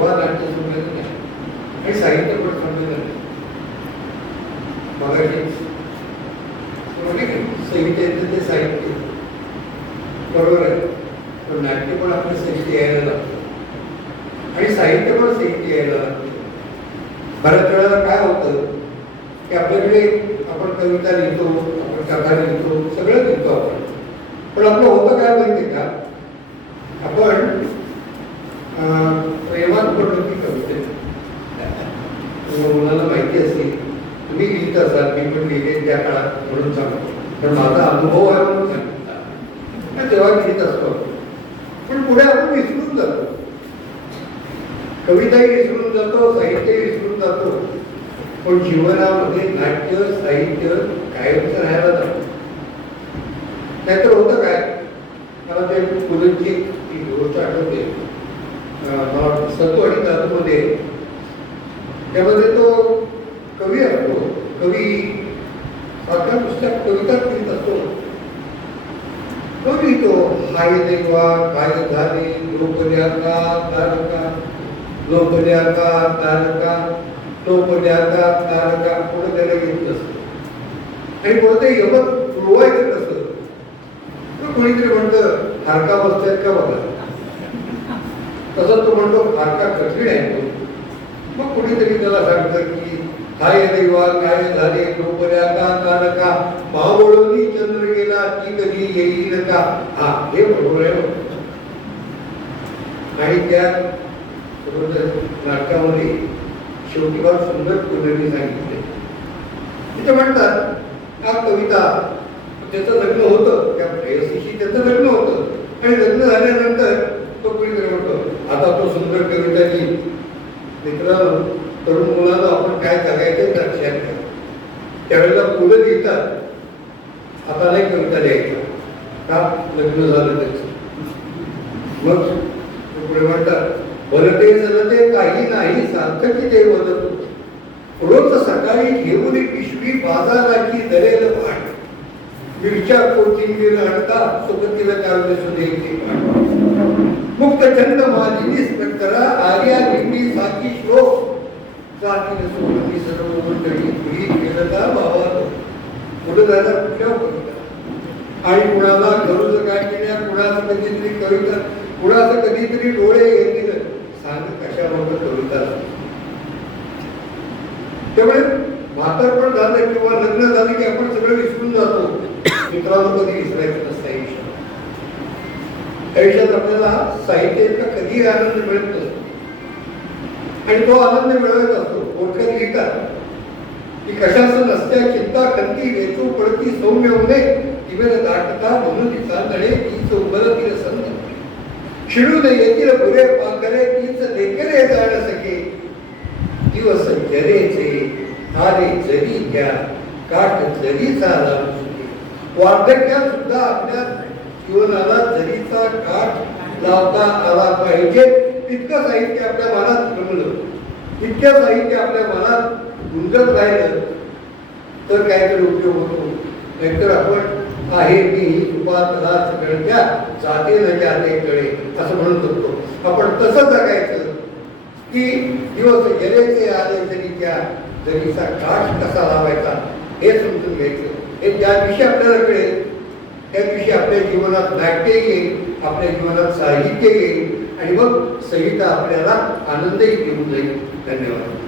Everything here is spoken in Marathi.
परिषदेचे नाट्य संमेलन आहे. आणि साहित्य पण संमेलन आहे. मराठी म्हणजे संहितेचं ते साहित्य. बरोबर आहे. पण नाट्य पण आपलं साहित्य यायला लागतं. आणि साहित्य पण साहित्य यायला लागतं. बऱ्याच वेळेला काय होतं की आपल्याकडे आपण कविता लिहितो आपण कथा लिहितो सगळं लिहितो आपण. पण आपलं होतं काय माहिती का? आपण अं, प्रेमात पडलो की कविते मुलाला माहिती असेल तुम्ही लिहित लिहिले त्या काळात म्हणून सांगतो पण माझा अनुभव आहे म्हणून सांगितला तेव्हा लिहित असतो. पण पुढे आपण विसरून जातो. कविताही विसरून जातो साहित्य विसरून जातो. पण जीवनामध्ये नाट्य साहित्य कायमच राहायला जातो. नाहीतर होतं काय? मला ते पुलंची ती गोष्ट आठवते. मला सत्व आणि तत्वमध्ये त्यामध्ये तो कवी असतो कवी सारखा नुसत्या कविता लिहित असतो तो लिहितो हाय देवा काय झाले लोकल्याका तारका लोकल्याका तारका लोकल्याका तारका पुढे त्याला घेत असतो आणि पुढे ते एवढं रुवायचं कसं तर कोणीतरी म्हणतं हारका बसतायत का बघा? तसं तो म्हणतो फारका कठीण आहे तो. मग कुणीतरी त्याला सांगतं की काय दैवा काय झाले? लोकल्या का तारका भाव चंद्र की कधी येईल का हा हे बरोबर आहे हो. आणि त्या नाटकामध्ये शेवटी फार सुंदर पुनर्नी सांगितले. तिथे म्हणतात हा कविता त्याचं लग्न होतं त्या प्रेयसीशी त्याचं लग्न होतं. आणि लग्न झाल्यानंतर तो कुणीतरी म्हणतो आता तो सुंदर कविता लिही मित्रांनो तरुण मुलांना आपण काय जगायचं ते लक्षात घ्या त्यावेळेला पुढे लिहितात आता नाही कविता लिहायचं. का लग्न झालं त्याचं. मग पुढे म्हणतात भलते जलते काही नाही सार्थकी ते बदल रोज सकाळी घेऊन पिशवी बाजाराची दरेल वाट. मिरच्या कोथिंबीर आणता सोबतीला चालले सुदेची मुक्त चंद मालिनी स्पंदरा आर्या भिंडी साकी श्लोक साकी सोबती सर्व मंडळी तुही केलता भावा पुढे जायला कुठल्या आणि कुणाला गरुज काय केल्या कुणाचं कधीतरी कविता कुणाचं कधीतरी डोळे येतील सांग कशाबरोबर कविता त्यामुळे म्हातारपण झालं किंवा लग्न झालं की आपण सगळं विसरून जातो. मित्रांनो कधी विसरायचं नसतं आयुष्यात. आयुष्यात आपल्याला साहित्याचा कधीही आनंद मिळत नसतो. आणि तो आनंद मिळवत असतो. ओळखत लिहितात की कशाचं नसत्या चिंता कंती वेचू पडती सौम्य होणे इवेल दाटता म्हणून तिचा नळे तीच उबरतील संत शिडून येतील पुरे पाखरे तीच देखरे जाण सके. दिवस जरेचे हारे जरी घ्या काठ जरीचा लावू शके वार्धक्यात सुद्धा आपल्या जीवनाला जरीचा काठ लावता आला पाहिजे तितकं साहित्य आपल्या मनात रमलं इतक्या साहित्य आपल्या मनात गुंजत राहिलं तर काहीतरी उपयोग होतो. नाहीतर आपण आहे मी उपातलाच गळत्या जाते न जाते कळे असं म्हणत होतो आपण तसं जगायचं की दिवस गेलेचे आले तरी त्या जरीचा काठ कसा लावायचा हे समजून घ्यायचं. हे ज्या दिवशी आपल्याला कळेल त्या दिवशी आपल्या जीवनात नाट्य येईल आपल्या जीवनात साहित्य येईल आणि मग संहिता आपल्याला आनंदही देऊन जाईल. धन्यवाद.